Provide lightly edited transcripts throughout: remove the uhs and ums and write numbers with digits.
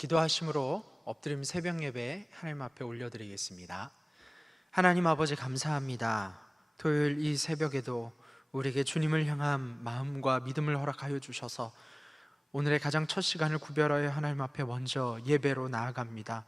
기도하심으로 엎드림 새벽 예배 하나님 앞에 올려드리겠습니다. 하나님 아버지 감사합니다. 토요일 이 새벽에도 우리에게 주님을 향한 마음과 믿음을 허락하여 주셔서 오늘의 가장 첫 시간을 구별하여 하나님 앞에 먼저 예배로 나아갑니다.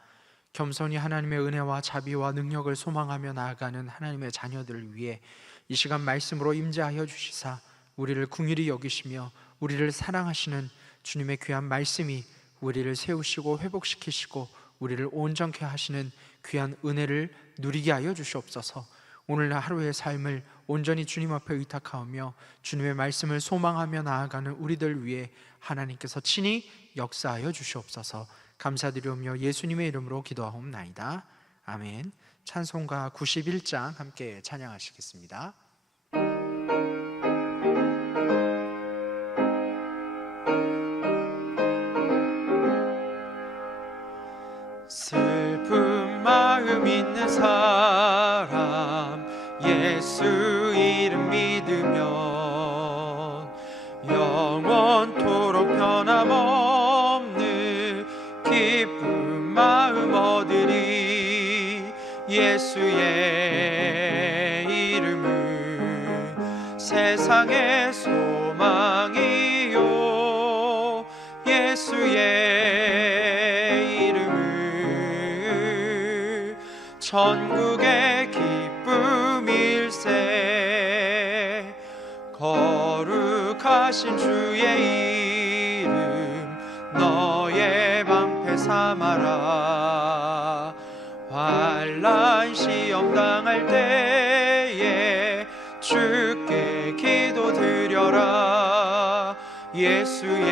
겸손히 하나님의 은혜와 자비와 능력을 소망하며 나아가는 하나님의 자녀들을 위해 이 시간 말씀으로 임재하여 주시사 우리를 긍휼히 여기시며 우리를 사랑하시는 주님의 귀한 말씀이 우리를 세우시고 회복시키시고 우리를 온전케 하시는 귀한 은혜를 누리게 하여 주시옵소서. 오늘 하루의 삶을 온전히 주님 앞에 의탁하며 주님의 말씀을 소망하며 나아가는 우리들 위해 하나님께서 친히 역사하여 주시옵소서. 감사드리오며 예수님의 이름으로 기도하옵나이다. 아멘. 찬송가 91장 함께 찬양하시겠습니다. 슬픈 마음 있는 사람 예수 이름 믿으면 영원토록 변함없는 기쁜 마음 얻으리. 예수의 이름은 세상의 소망이요 예수의 이름은 천국의 기쁨일세. 거룩하신 주의 이름 너의 방패 삼아라. 환난 시험 당할 때에 주께 기도드려라. 예수의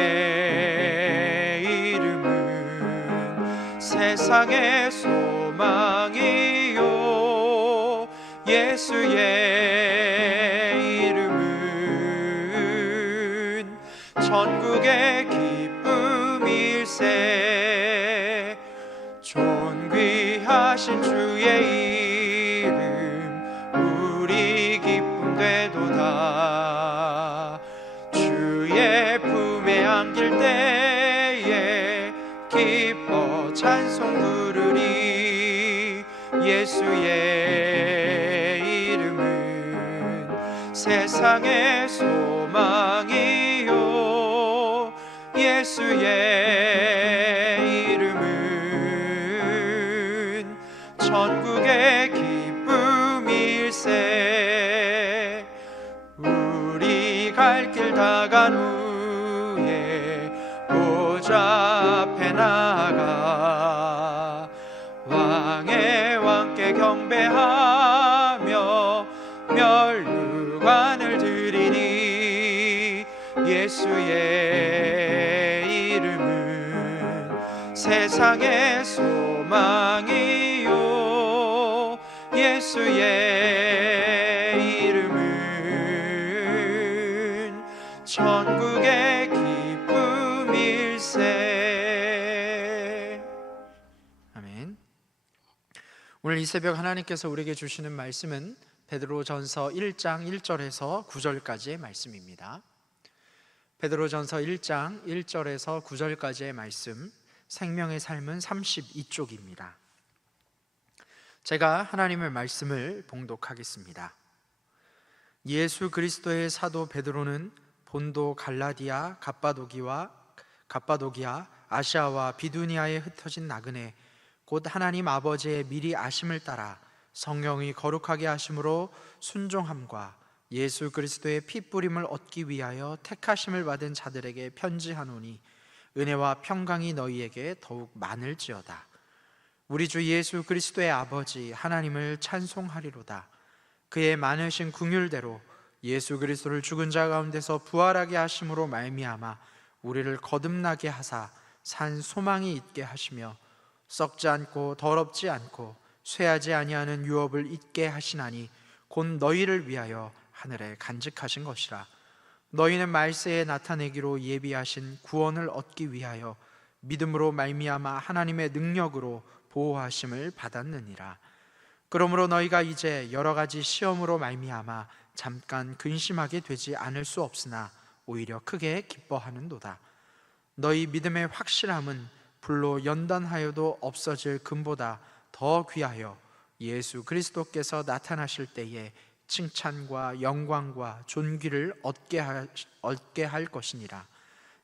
이름은 세상의 소망이요 예수의 이름은 천국의 기쁨일세. 존귀하신 주의 이름 우리 기쁨 되도다. 주의 품에 안길 때에 기뻐 찬송 부르리. 예수의 이름은 세상의 소망이요 예수의 이름은 천국의 기쁨일세. 우리 갈 길 다 간 후에 보좌 앞에 나아가 왕의 왕께 경배하며 멸류관을 드리니. 예수의 이름은 세상의 소망이요 예수의 이름은 천국의 기쁨일세. 아멘. 오늘 이 새벽 하나님께서 우리에게 주시는 말씀은 베드로전서 1장 1절에서 9절까지의 말씀입니다. 베드로전서 1장 1절에서 9절까지의 말씀, 생명의 삶은 32쪽입니다. 제가 하나님의 말씀을 봉독하겠습니다. 예수 그리스도의 사도 베드로는 본도 갈라디아, 갑바도기아, 아시아와 비두니아에 흩어진 나그네 곧 하나님 아버지의 미리 아심을 따라 성령이 거룩하게 하심으로 순종함과 예수 그리스도의 피 뿌림을 얻기 위하여 택하심을 받은 자들에게 편지하노니 은혜와 평강이 너희에게 더욱 많을지어다. 우리 주 예수 그리스도의 아버지 하나님을 찬송하리로다. 그의 많으신 긍휼대로 예수 그리스도를 죽은 자 가운데서 부활하게 하심으로 말미암아 우리를 거듭나게 하사 산 소망이 있게 하시며 썩지 않고 더럽지 않고 쇠하지 아니하는 유업을 잊게 하시나니 곧 너희를 위하여 하늘에 간직하신 것이라. 너희는 말세에 나타내기로 예비하신 구원을 얻기 위하여 믿음으로 말미암아 하나님의 능력으로 보호하심을 받았느니라. 그러므로 너희가 이제 여러 가지 시험으로 말미암아 잠깐 근심하게 되지 않을 수 없으나 오히려 크게 기뻐하는도다. 너희 믿음의 확실함은 불로 연단하여도 없어질 금보다 더 귀하여 예수 그리스도께서 나타나실 때에 칭찬과 영광과 존귀를 얻게 할 것이니라.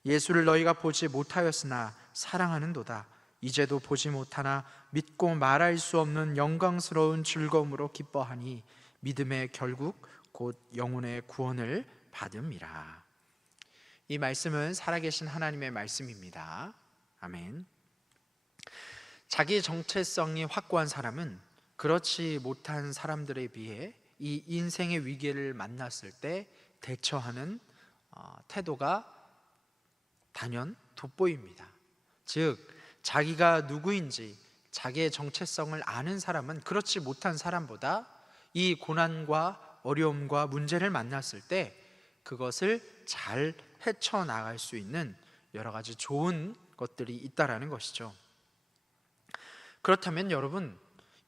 예수를 너희가 보지 못하였으나 사랑하는도다. 이제도 보지 못하나 믿고 말할 수 없는 영광스러운 즐거움으로 기뻐하니 믿음의 결국 곧 영혼의 구원을 받음이라. 이 말씀은 살아계신 하나님의 말씀입니다. 아멘. 자기 정체성이 확고한 사람은 그렇지 못한 사람들에 비해 이 인생의 위기를 만났을 때 대처하는 태도가 단연 돋보입니다. 즉, 자기가 누구인지 자기의 정체성을 아는 사람은 그렇지 못한 사람보다 이 고난과 어려움과 문제를 만났을 때 그것을 잘 헤쳐나갈 수 있는 여러 가지 좋은 것들이 있다라는 것이죠. 그렇다면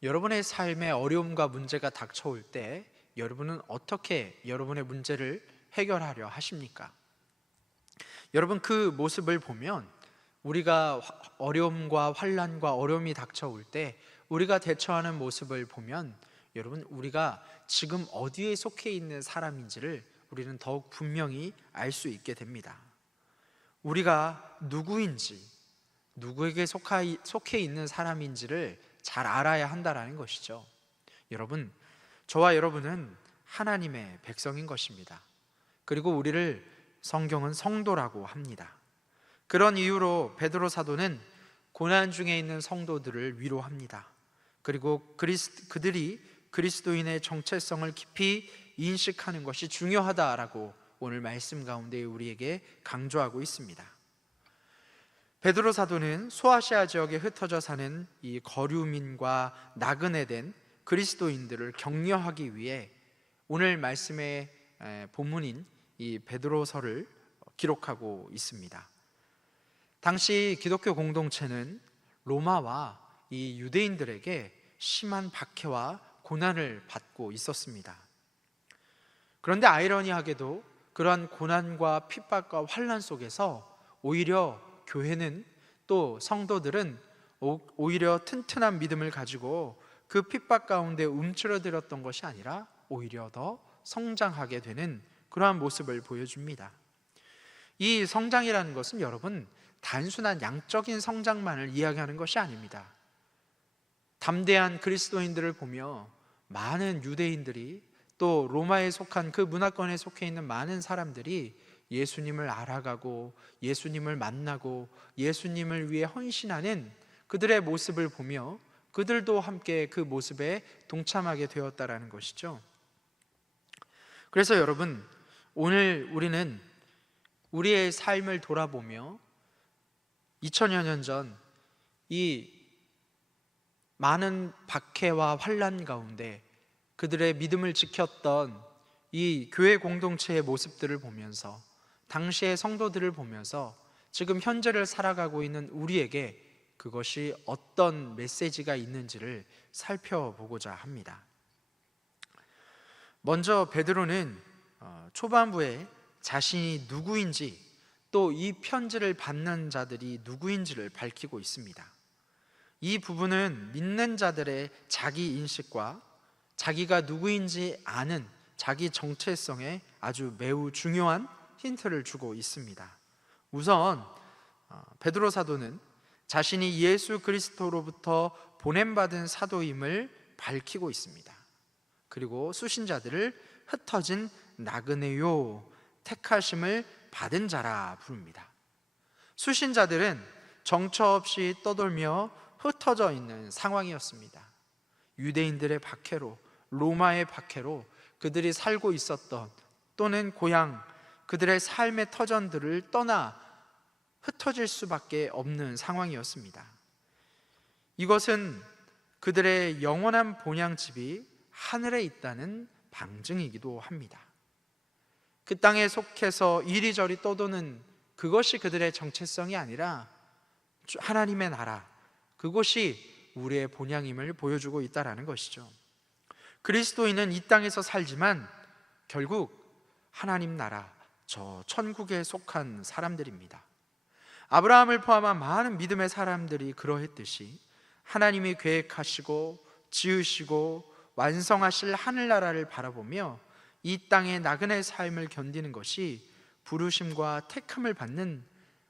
여러분의 삶에 어려움과 문제가 닥쳐올 때 여러분은 어떻게 여러분의 문제를 해결하려 하십니까? 여러분, 그 모습을 보면 우리가 어려움과 환난과 어려움이 닥쳐올 때 우리가 대처하는 모습을 보면 여러분, 우리가 지금 어디에 속해 있는 사람인지를 우리는 더욱 분명히 알 수 있게 됩니다. 우리가 누구인지, 누구에게 속해 있는 사람인지를 잘 알아야 한다는 것이죠. 여러분, 저와 여러분은 하나님의 백성인 것입니다. 그리고 우리를 성경은 성도라고 합니다. 그런 이유로 베드로 사도는 고난 중에 있는 성도들을 위로합니다. 그리고 그들이 그리스도인의 정체성을 깊이 인식하는 것이 중요하다라고 오늘 말씀 가운데 우리에게 강조하고 있습니다. 베드로 사도는 소아시아 지역에 흩어져 사는 이 거류민과 나그네 된 그리스도인들을 격려하기 위해 오늘 말씀의 본문인 이 베드로서를 기록하고 있습니다. 당시 기독교 공동체는 로마와 이 유대인들에게 심한 박해와 고난을 받고 있었습니다. 그런데 아이러니하게도 그러한 고난과 핍박과 환난 속에서 오히려 교회는, 또 성도들은 오히려 튼튼한 믿음을 가지고 그 핍박 가운데 움츠러들었던 것이 아니라 오히려 더 성장하게 되는 그러한 모습을 보여줍니다. 이 성장이라는 것은 여러분, 단순한 양적인 성장만을 이야기하는 것이 아닙니다. 담대한 그리스도인들을 보며 많은 유대인들이, 또 로마에 속한 그 문화권에 속해 있는 많은 사람들이 예수님을 알아가고 예수님을 만나고 예수님을 위해 헌신하는 그들의 모습을 보며 그들도 함께 그 모습에 동참하게 되었다라는 것이죠. 그래서 여러분, 오늘 우리는 우리의 삶을 돌아보며 2000여 년 전 이 많은 박해와 환난 가운데 그들의 믿음을 지켰던 이 교회 공동체의 모습들을 보면서, 당시의 성도들을 보면서 지금 현재를 살아가고 있는 우리에게 그것이 어떤 메시지가 있는지를 살펴보고자 합니다. 먼저 베드로는 초반부에 자신이 누구인지, 또 이 편지를 받는 자들이 누구인지를 밝히고 있습니다. 이 부분은 믿는 자들의 자기 인식과 자기가 누구인지 아는 자기 정체성에 아주 매우 중요한 힌트를 주고 있습니다. 우선 베드로 사도는 자신이 예수 그리스도로부터 보냄받은 사도임을 밝히고 있습니다. 그리고 수신자들을 흩어진 나그네요, 택하심을 받은 자라 부릅니다. 수신자들은 정처 없이 떠돌며 흩어져 있는 상황이었습니다. 유대인들의 박해로, 로마의 박해로 그들이 살고 있었던, 또는 고향, 그들의 삶의 터전들을 떠나 흩어질 수밖에 없는 상황이었습니다. 이것은 그들의 영원한 본향집이 하늘에 있다는 방증이기도 합니다. 그 땅에 속해서 이리저리 떠도는 그것이 그들의 정체성이 아니라 하나님의 나라, 그것이 우리의 본향임을 보여주고 있다는 것이죠. 그리스도인은 이 땅에서 살지만 결국 하나님 나라, 저 천국에 속한 사람들입니다. 아브라함을 포함한 많은 믿음의 사람들이 그러했듯이 하나님이 계획하시고 지으시고 완성하실 하늘나라를 바라보며 이 땅의 나그네 삶을 견디는 것이 부르심과 택함을 받는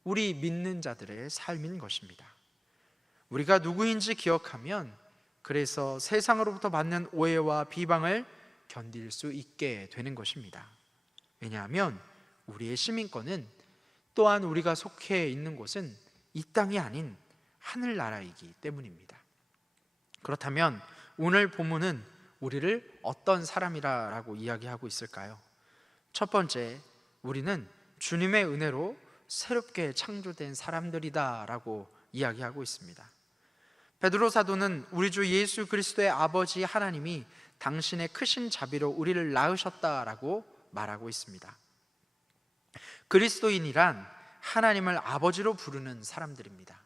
우리 믿는 자들의 삶인 것입니다. 우리가 누구인지 기억하면 그래서 세상으로부터 받는 오해와 비방을 견딜 수 있게 되는 것입니다. 왜냐하면 우리의 시민권은, 또한 우리가 속해 있는 곳은 이 땅이 아닌 하늘나라이기 때문입니다. 그렇다면 오늘 본문은 우리를 어떤 사람이라고 이야기하고 있을까요? 첫 번째, 우리는 주님의 은혜로 새롭게 창조된 사람들이다 라고 이야기하고 있습니다. 베드로 사도는 우리 주 예수 그리스도의 아버지 하나님이 당신의 크신 자비로 우리를 낳으셨다라고 말하고 있습니다. 그리스도인이란 하나님을 아버지로 부르는 사람들입니다.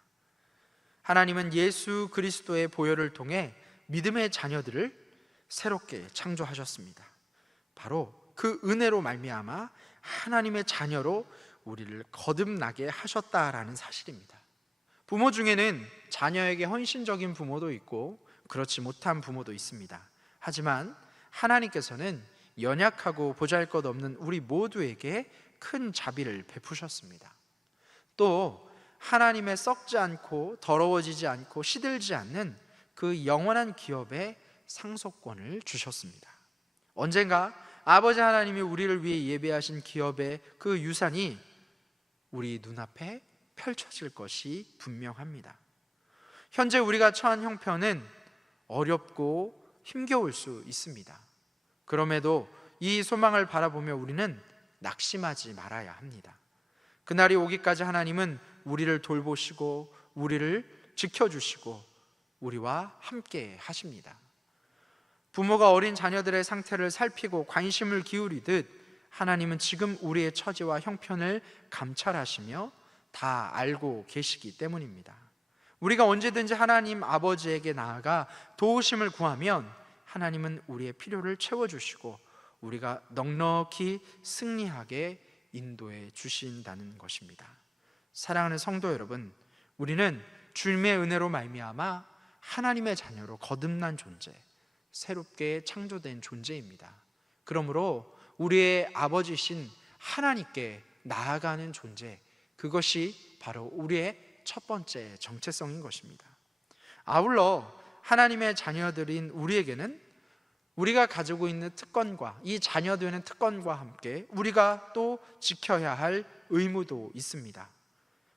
하나님은 예수 그리스도의 보혈을 통해 믿음의 자녀들을 새롭게 창조하셨습니다. 바로 그 은혜로 말미암아 하나님의 자녀로 우리를 거듭나게 하셨다라는 사실입니다. 부모 중에는 자녀에게 헌신적인 부모도 있고 그렇지 못한 부모도 있습니다. 하지만 하나님께서는 연약하고 보잘것없는 우리 모두에게 큰 자비를 베푸셨습니다. 또 하나님의 썩지 않고 더러워지지 않고 시들지 않는 그 영원한 기업의 상속권을 주셨습니다. 언젠가 아버지 하나님이 우리를 위해 예배하신 기업의 그 유산이 우리 눈앞에 펼쳐질 것이 분명합니다. 현재 우리가 처한 형편은 어렵고 힘겨울 수 있습니다. 그럼에도 이 소망을 바라보며 우리는 낙심하지 말아야 합니다. 그날이 오기까지 하나님은 우리를 돌보시고 우리를 지켜주시고 우리와 함께 하십니다. 부모가 어린 자녀들의 상태를 살피고 관심을 기울이듯 하나님은 지금 우리의 처지와 형편을 감찰하시며 다 알고 계시기 때문입니다. 우리가 언제든지 하나님 아버지에게 나아가 도우심을 구하면 하나님은 우리의 필요를 채워주시고 우리가 넉넉히 승리하게 인도해 주신다는 것입니다. 사랑하는 성도 여러분, 우리는 주님의 은혜로 말미암아 하나님의 자녀로 거듭난 존재, 새롭게 창조된 존재입니다. 그러므로 우리의 아버지신 하나님께 나아가는 존재, 그것이 바로 우리의 첫 번째 정체성인 것입니다. 아울러 하나님의 자녀들인 우리에게는 우리가 가지고 있는 특권과 이 자녀되는 특권과 함께 우리가 또 지켜야 할 의무도 있습니다.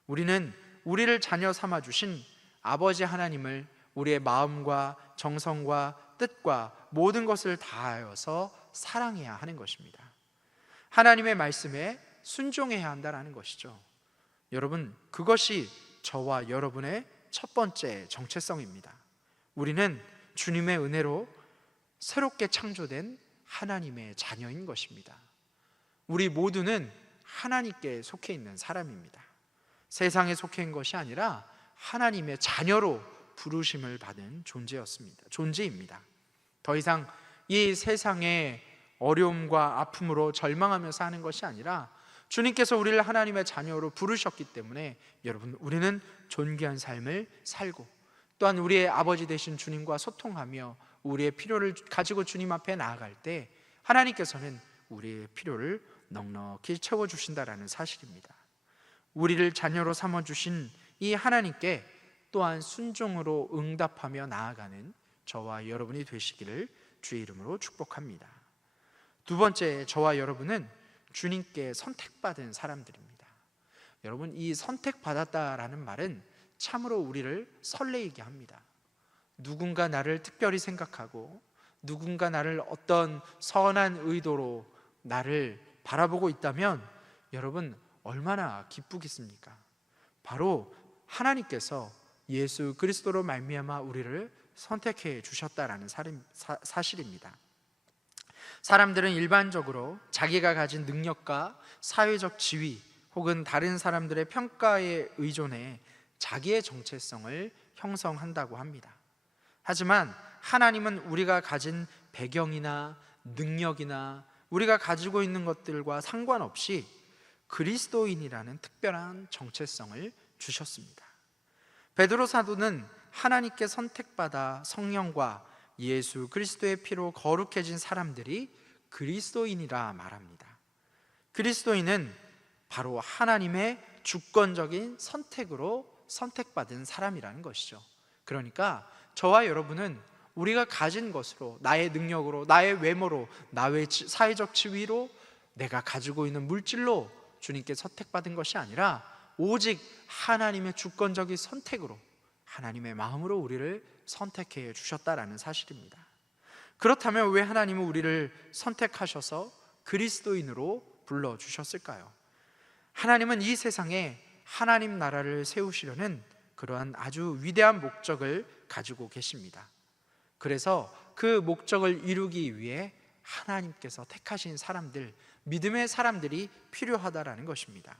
우리는 우리를 자녀 삼아 주신 아버지 하나님을 우리의 마음과 정성과 뜻과 모든 것을 다하여서 사랑해야 하는 것입니다. 하나님의 말씀에 순종해야 한다는 것이죠. 여러분, 그것이 저와 여러분의 첫 번째 정체성입니다. 우리는 주님의 은혜로 새롭게 창조된 하나님의 자녀인 것입니다. 우리 모두는 하나님께 속해 있는 사람입니다. 세상에 속해 있는 것이 아니라 하나님의 자녀로 부르심을 받은 존재입니다. 더 이상 이 세상의 어려움과 아픔으로 절망하며 사는 것이 아니라 주님께서 우리를 하나님의 자녀로 부르셨기 때문에 여러분, 우리는 존귀한 삶을 살고 또한 우리의 아버지 되신 주님과 소통하며 우리의 필요를 가지고 주님 앞에 나아갈 때 하나님께서는 우리의 필요를 넉넉히 채워주신다라는 사실입니다. 우리를 자녀로 삼아주신 이 하나님께 또한 순종으로 응답하며 나아가는 저와 여러분이 되시기를 주의 이름으로 축복합니다. 두 번째, 저와 여러분은 주님께 선택받은 사람들입니다. 여러분, 이 선택받았다라는 말은 참으로 우리를 설레이게 합니다. 누군가 나를 특별히 생각하고 누군가 나를 어떤 선한 의도로 나를 바라보고 있다면 여러분, 얼마나 기쁘겠습니까? 바로 하나님께서 예수 그리스도로 말미암아 우리를 선택해 주셨다라는 사실입니다. 사람들은 일반적으로 자기가 가진 능력과 사회적 지위 혹은 다른 사람들의 평가에 의존해 자기의 정체성을 형성한다고 합니다. 하지만 하나님은 우리가 가진 배경이나 능력이나 우리가 가지고 있는 것들과 상관없이 그리스도인이라는 특별한 정체성을 주셨습니다. 베드로 사도는 하나님께 선택받아 성령과 예수 그리스도의 피로 거룩해진 사람들이 그리스도인이라 말합니다. 그리스도인은 바로 하나님의 주권적인 선택으로 선택받은 사람이라는 것이죠. 그러니까 저와 여러분은 우리가 가진 것으로, 나의 능력으로, 나의 외모로, 나의 사회적 지위로, 내가 가지고 있는 물질로 주님께 선택받은 것이 아니라 오직 하나님의 주권적인 선택으로, 하나님의 마음으로 우리를 선택해 주셨다라는 사실입니다. 그렇다면 왜 하나님은 우리를 선택하셔서 그리스도인으로 불러주셨을까요? 하나님은 이 세상에 하나님 나라를 세우시려는 그러한 아주 위대한 목적을 가지고 계십니다. 그래서 그 목적을 이루기 위해 하나님께서 택하신 사람들, 믿음의 사람들이 필요하다라는 것입니다.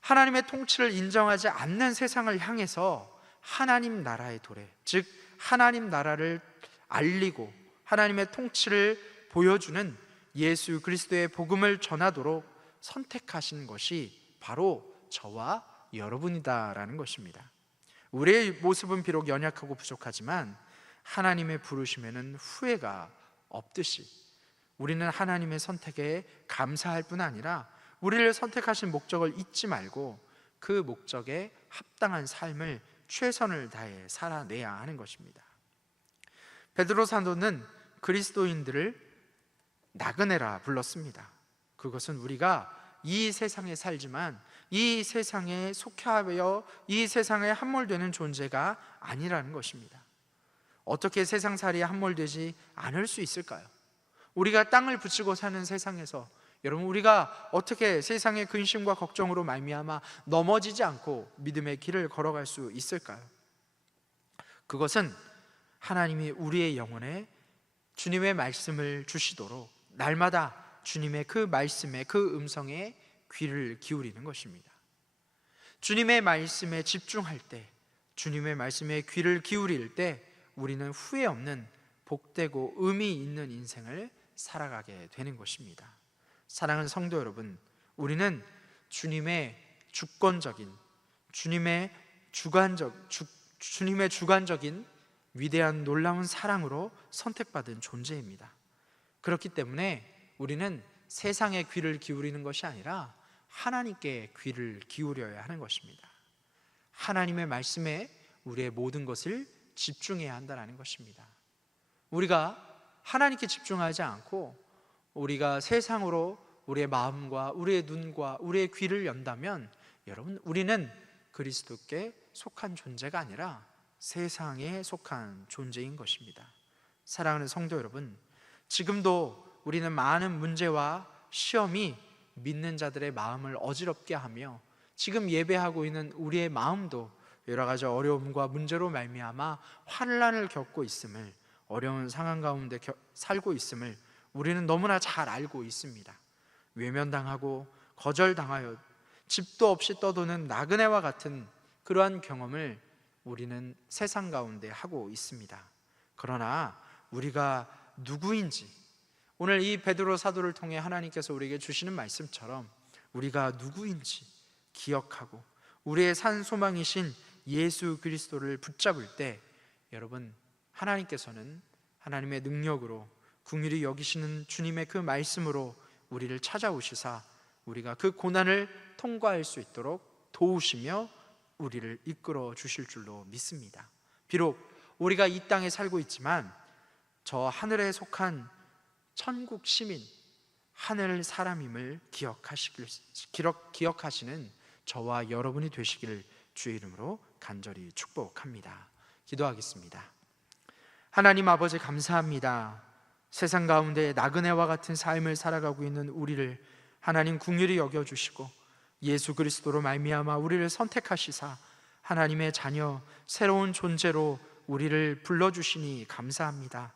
하나님의 통치를 인정하지 않는 세상을 향해서 하나님 나라의 도래, 즉 하나님 나라를 알리고 하나님의 통치를 보여주는 예수 그리스도의 복음을 전하도록 선택하신 것이 바로 저와 여러분이다라는 것입니다. 우리의 모습은 비록 연약하고 부족하지만 하나님의 부르심에는 후회가 없듯이 우리는 하나님의 선택에 감사할 뿐 아니라 우리를 선택하신 목적을 잊지 말고 그 목적에 합당한 삶을 최선을 다해 살아내야 하는 것입니다. 베드로 사도는 그리스도인들을 나그네라 불렀습니다. 그것은 우리가 이 세상에 살지만 이 세상에 속하여 이 세상에 함몰되는 존재가 아니라는 것입니다. 어떻게 세상살이에 함몰되지 않을 수 있을까요? 우리가 땅을 붙이고 사는 세상에서 여러분, 우리가 어떻게 세상의 근심과 걱정으로 말미암아 넘어지지 않고 믿음의 길을 걸어갈 수 있을까요? 그것은 하나님이 우리의 영혼에 주님의 말씀을 주시도록 날마다 주님의 그 말씀에, 그 음성에 귀를 기울이는 것입니다. 주님의 말씀에 집중할 때, 주님의 말씀에 귀를 기울일 때 우리는 후회 없는 복되고 의미 있는 인생을 살아가게 되는 것입니다. 사랑하는 성도 여러분, 우리는 주님의 주권적인, 주님의 주관적인 위대한 놀라운 사랑으로 선택받은 존재입니다. 그렇기 때문에 우리는 세상에 귀를 기울이는 것이 아니라 하나님께 귀를 기울여야 하는 것입니다. 하나님의 말씀에 우리의 모든 것을 집중해야 한다는 것입니다. 우리가 하나님께 집중하지 않고 우리가 세상으로 우리의 마음과 우리의 눈과 우리의 귀를 연다면 여러분, 우리는 그리스도께 속한 존재가 아니라 세상에 속한 존재인 것입니다. 사랑하는 성도 여러분, 지금도 우리는 많은 문제와 시험이 믿는 자들의 마음을 어지럽게 하며 지금 예배하고 있는 우리의 마음도 여러 가지 어려움과 문제로 말미암아 환난을 겪고 있음을, 어려운 상황 가운데 살고 있음을 우리는 너무나 잘 알고 있습니다. 외면당하고 거절당하여 집도 없이 떠도는 나그네와 같은 그러한 경험을 우리는 세상 가운데 하고 있습니다. 그러나 우리가 누구인지, 오늘 이 베드로 사도를 통해 하나님께서 우리에게 주시는 말씀처럼 우리가 누구인지 기억하고 우리의 산 소망이신 예수 그리스도를 붙잡을 때 여러분, 하나님께서는 하나님의 능력으로 긍휼히 여기시는 주님의 그 말씀으로 우리를 찾아오시사 우리가 그 고난을 통과할 수 있도록 도우시며 우리를 이끌어 주실 줄로 믿습니다. 비록 우리가 이 땅에 살고 있지만 저 하늘에 속한 천국 시민, 하늘 사람임을 기억하시는 저와 여러분이 되시기를 주의 이름으로 간절히 축복합니다. 기도하겠습니다. 하나님 아버지, 감사합니다. 세상 가운데 나그네와 같은 삶을 살아가고 있는 우리를 하나님 긍휼히 여겨주시고 예수 그리스도로 말미암아 우리를 선택하시사 하나님의 자녀, 새로운 존재로 우리를 불러주시니 감사합니다.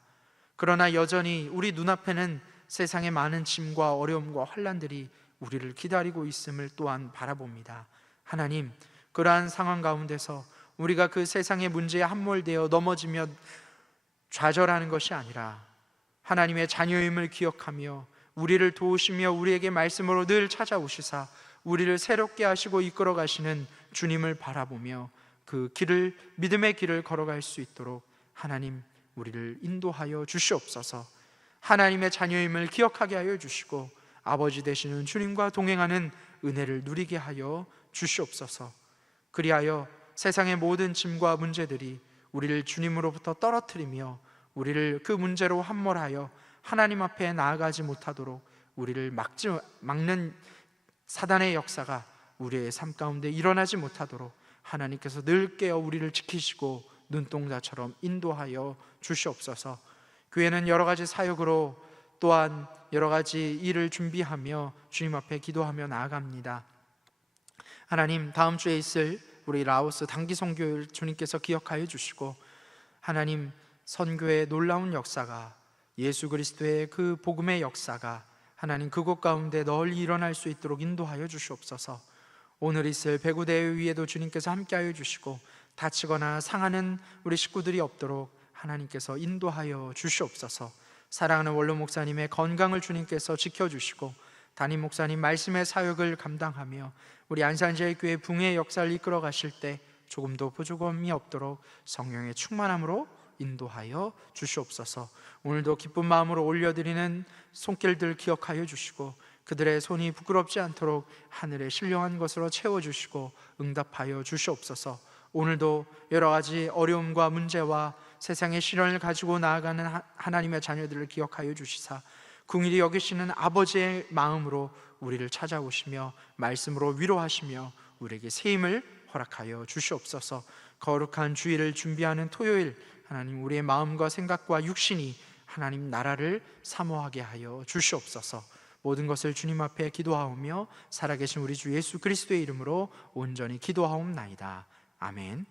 그러나 여전히 우리 눈앞에는 세상의 많은 짐과 어려움과 환난들이 우리를 기다리고 있음을 또한 바라봅니다. 하나님, 그러한 상황 가운데서 우리가 그 세상의 문제에 함몰되어 넘어지며 좌절하는 것이 아니라 하나님의 자녀임을 기억하며 우리를 도우시며 우리에게 말씀으로 늘 찾아오시사 우리를 새롭게 하시고 이끌어 가시는 주님을 바라보며 그 길을, 믿음의 길을 걸어갈 수 있도록 하나님 우리를 인도하여 주시옵소서. 하나님의 자녀임을 기억하게 하여 주시고 아버지 되시는 주님과 동행하는 은혜를 누리게 하여 주시옵소서. 그리하여 세상의 모든 짐과 문제들이 우리를 주님으로부터 떨어뜨리며 우리를 그 문제로 함몰하여 하나님 앞에 나아가지 못하도록 우리를 막는 사단의 역사가 우리의 삶 가운데 일어나지 못하도록 하나님께서 늘 깨어 우리를 지키시고 눈동자처럼 인도하여 주시옵소서. 교회는 여러 가지 사역으로 또한 여러 가지 일을 준비하며 주님 앞에 기도하며 나아갑니다. 하나님, 다음 주에 있을 우리 라오스 단기 선교를 주님께서 기억하여 주시고 하나님, 선교의 놀라운 역사가, 예수 그리스도의 그 복음의 역사가 하나님 그곳 가운데 널리 일어날 수 있도록 인도하여 주시옵소서. 오늘 있을 배구대회 위에도 주님께서 함께하여 주시고 다치거나 상하는 우리 식구들이 없도록 하나님께서 인도하여 주시옵소서. 사랑하는 원로 목사님의 건강을 주님께서 지켜주시고 담임 목사님 말씀의 사역을 감당하며 우리 안산제일교회 붕의 역사를 이끌어 가실 때 조금도 부족함이 없도록 성령의 충만함으로 인도하여 주시옵소서. 오늘도 기쁜 마음으로 올려드리는 손길들 기억하여 주시고 그들의 손이 부끄럽지 않도록 하늘의 신령한 것으로 채워주시고 응답하여 주시옵소서. 오늘도 여러 가지 어려움과 문제와 세상의 시련을 가지고 나아가는 하나님의 자녀들을 기억하여 주시사 긍휼히 여기시는 아버지의 마음으로 우리를 찾아오시며 말씀으로 위로하시며 우리에게 새 힘을 허락하여 주시옵소서. 거룩한 주일을 준비하는 토요일, 하나님 우리의 마음과 생각과 육신이 하나님 나라를 사모하게 하여 주시옵소서. 모든 것을 주님 앞에 기도하오며 살아계신 우리 주 예수 그리스도의 이름으로 온전히 기도하옵나이다. 아멘.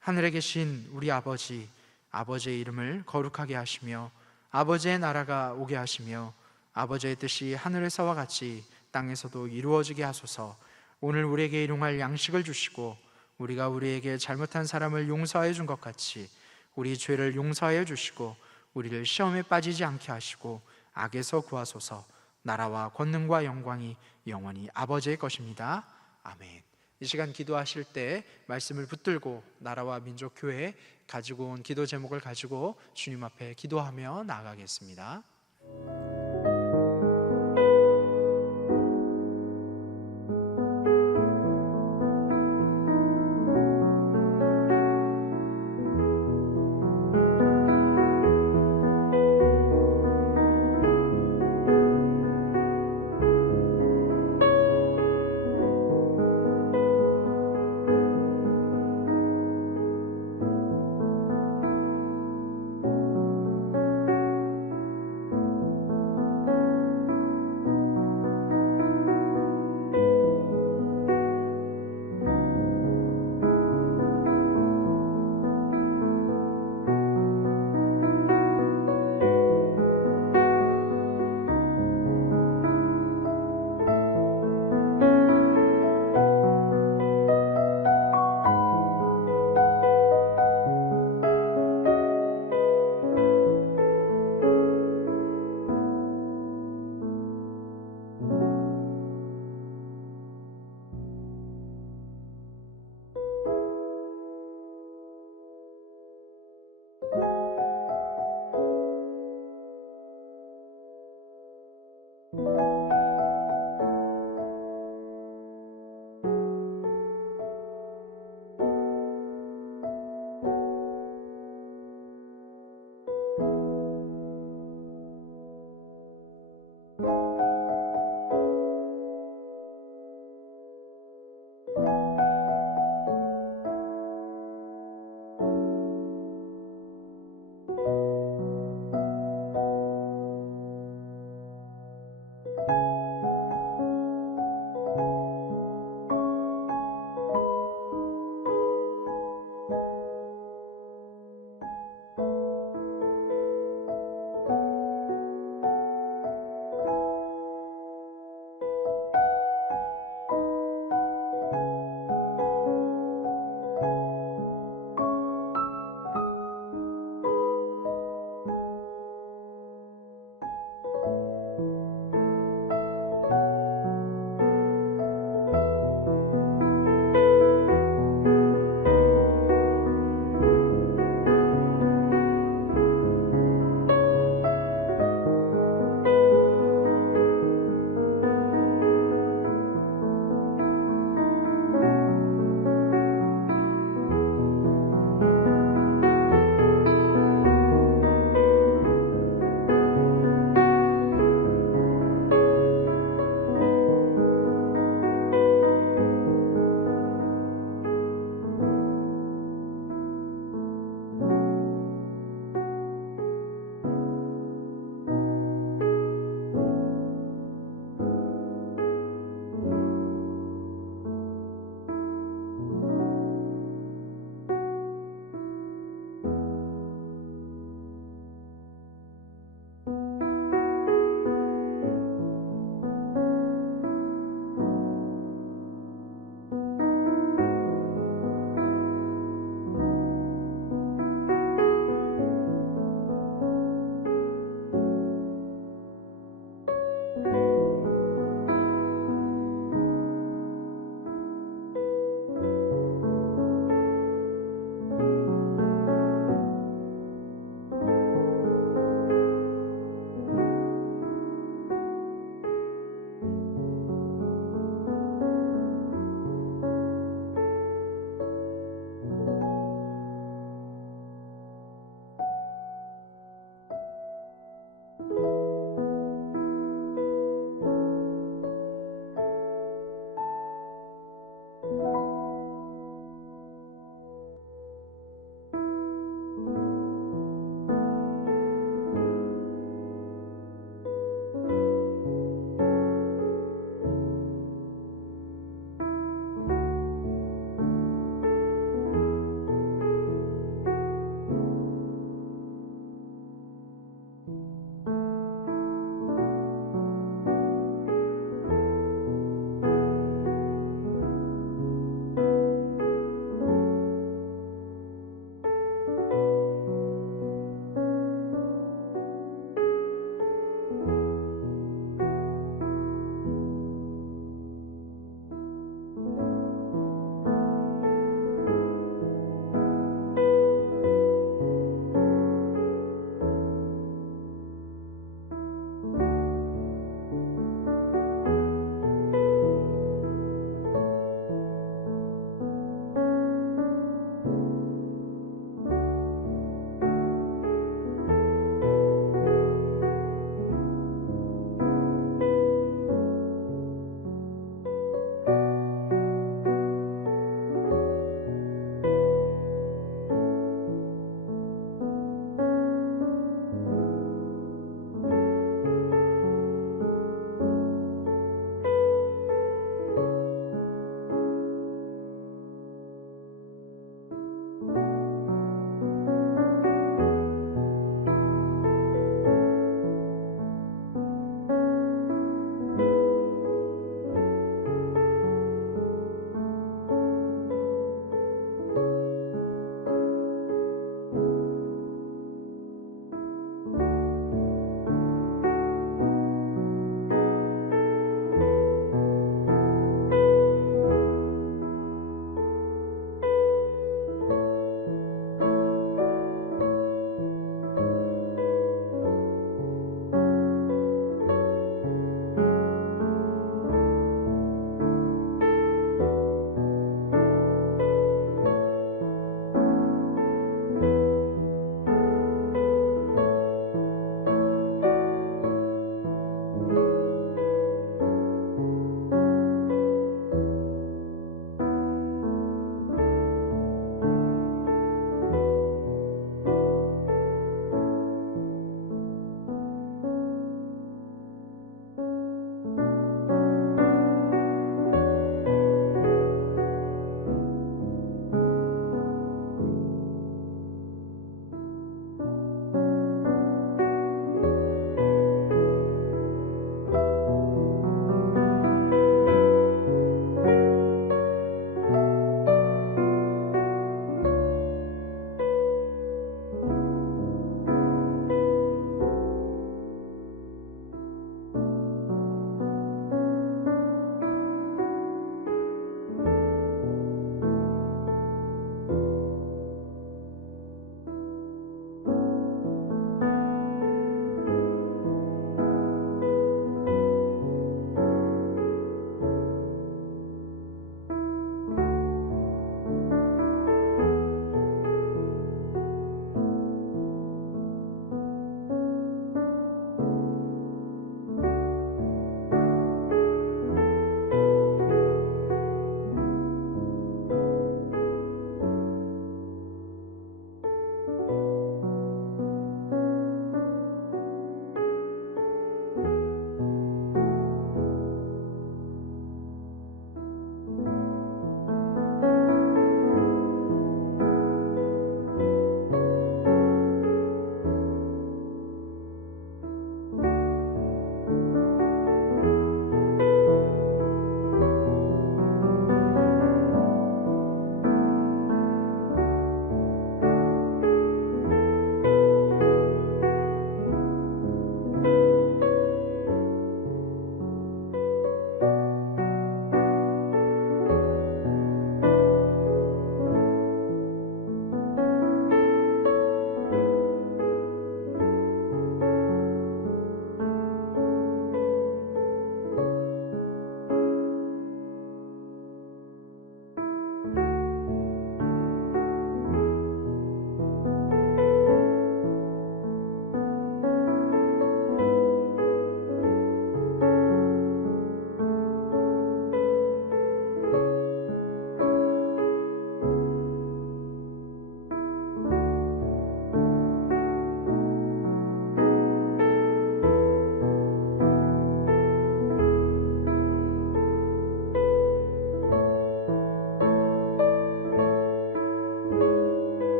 하늘에 계신 우리 아버지, 아버지의 이름을 거룩하게 하시며 아버지의 나라가 오게 하시며 아버지의 뜻이 하늘에서와 같이 땅에서도 이루어지게 하소서. 오늘 우리에게 일용할 양식을 주시고 우리가 우리에게 잘못한 사람을 용서하여 준 것 같이 우리 죄를 용서하여 주시고 우리를 시험에 빠지지 않게 하시고 악에서 구하소서. 나라와 권능과 영광이 영원히 아버지의 것입니다. 아멘. 이 시간 기도하실 때 말씀을 붙들고 나라와 민족 교회 가지고 온 기도 제목을 가지고 주님 앞에 기도하며 나아가겠습니다.